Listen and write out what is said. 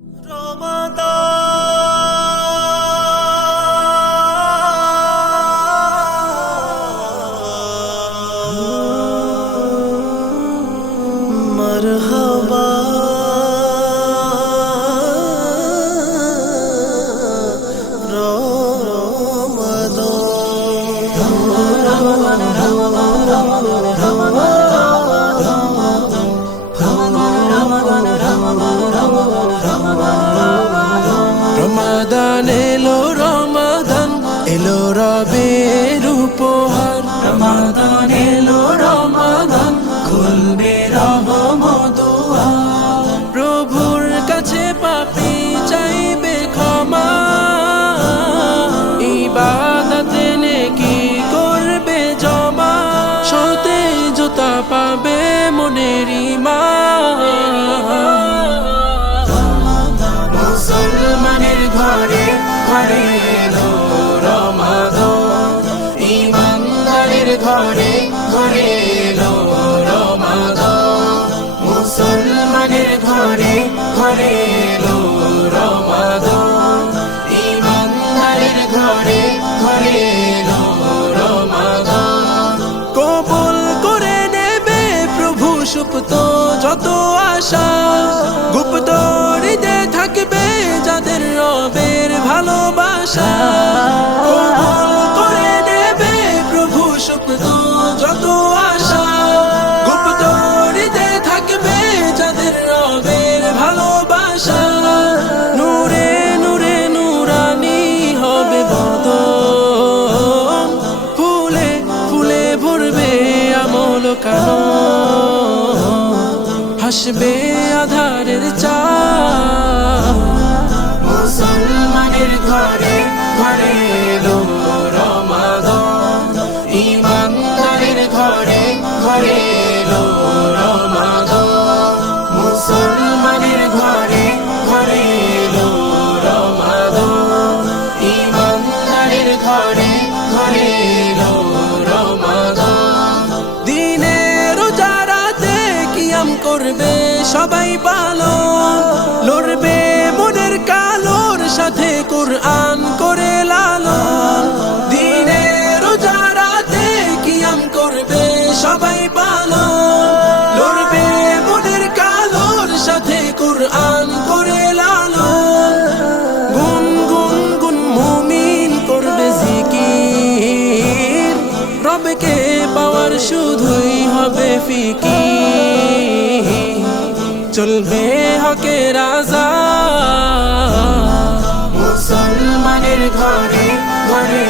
मरहबा রমাদান এলো রমাদান এলো রবের উপহার। রমাদান এলো রমাদান খুলবে রহমত দুয়ার। প্রভুর কাছে পাপী চাইবে ক্ষমা, ইবাদতে নেকি করবে জমা। সতেজতা পাবে মনের ঈমান। মুসলমানের ঘরে ঘরে এলো রমাদান, ঈমানদারের ঘরে ঘরে এলো রমাদান। মুসলমানের ঘরে ঘরে এলো রমাদান, ঈমানদারের ঘরে ঘরে এলো রমাদান। কবুল করে নেবে প্রভু সুপ্ত যত আশা, গুপ্ত হৃদয়ে থাকবে যাদের রবের ভালোবাসা। কবুল করে নেবে প্রভু সুপ্ত যত আশা, গুপ্ত হৃদয়ে থাকবে যাদের রবের ভালোবাসা। নূরে নূরে নূরানি হবে বদন, ফুলে ফুলে ভরবে আমল কানন। হাসবে আধারের চাঁদ, মুসলমানের ঘরে ঘরে এলো রমাদান, ঈমানদারের ঘরে ঘরে এলো রমাদান। মুসলমানের ঘরে ঘরে এলো রমাদান, ঈমানদারের ঘরে ঘরে এলো রমাদান। দিনের রোজা রাতে কিয়াম করবে সবাই পালন, লড়বে মনের কালোর সাথে কুরআন করে লালন। দিনের রোজা রাতে কিয়াম করবে সবাই পালন, লড়বে মনের কালোর সাথে কুরআন করে লালন। গুন গুন গুন মুমিন করবে জিকির, রবকে পাওয়ার শুধুই হবে ফিকির। চলবে হকের রাজা, মুসলমানের ঘরে ঘরে